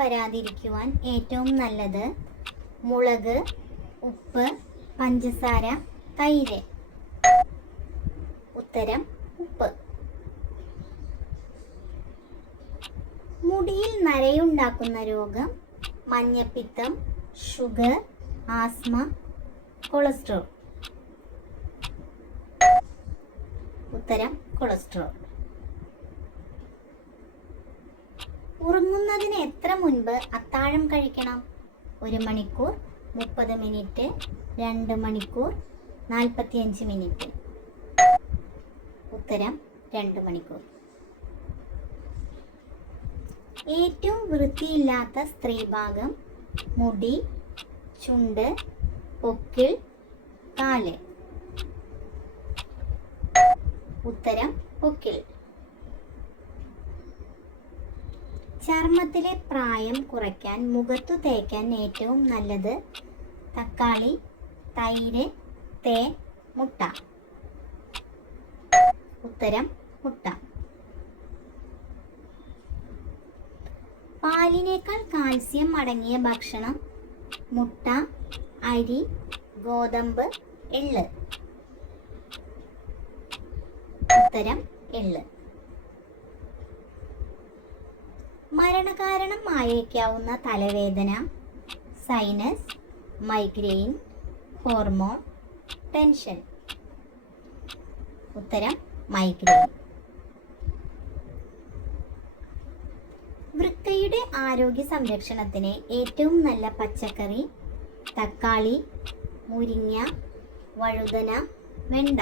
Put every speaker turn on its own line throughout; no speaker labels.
വരാതിരിക്കുവാൻ ഏറ്റവും നല്ലത് മുളക് ഉപ്പ് പഞ്ചസാര തൈര്. ഉത്തരം ഉപ്പ്. മുടിയിൽ നരയുണ്ടാക്കുന്ന രോഗം മഞ്ഞപ്പിത്തം ഷുഗർ ആസ്മ കൊളസ്ട്രോൾ. ഉത്തരം കൊളസ്ട്രോൾ. ഉറങ്ങുന്നതിന് എത്ര മുൻപ് അത്താഴം കഴിക്കണം? ഒരു മണിക്കൂർ മുപ്പത് മിനിറ്റ് രണ്ട് മണിക്കൂർ നാൽപ്പത്തിയഞ്ച് മിനിറ്റ്. ഉത്തരം രണ്ട് മണിക്കൂർ. ഏറ്റവും വൃത്തിയില്ലാത്ത സ്ത്രീഭാഗം മുടി ചുണ്ട് പൊക്കിൾ കാൽ. ഉത്തരം പൊക്കിൾ. ചർമ്മത്തിലെ പ്രായം കുറയ്ക്കാൻ മുഖത്തു തേക്കാൻ ഏറ്റവും നല്ലത് തക്കാളി തൈര് തേൻ മുട്ട. ഉത്തരം മുട്ട. പാലിനേക്കാൾ കാൽസ്യം അടങ്ങിയ ഭക്ഷണം മുട്ട അരി ഗോതമ്പ് എള്ള്. ഉത്തരം എള്ള്. മരണകാരണം ആയേക്കാവുന്ന തലവേദന സൈനസ് മൈഗ്രെയിൻ ഹോർമോൺ ടെൻഷൻ ഉത്തരം മൈഗ്രെയിൻ വൃക്കയുടെ ആരോഗ്യ സംരക്ഷണത്തിന് ഏറ്റവും നല്ല പച്ചക്കറി തക്കാളി മുരിങ്ങ വഴുതന വെണ്ട.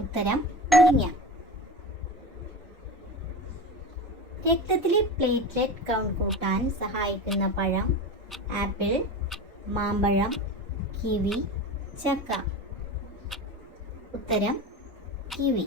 ഉത്തരം മുരിങ്ങ. രക്തത്തിലെ പ്ലേറ്റ്ലെറ്റ് കൗണ്ട് കൂട്ടാൻ സഹായിക്കുന്ന പഴം ആപ്പിൾ മാമ്പഴം കിവി ചക്ക. ഉത്തരം കിവി.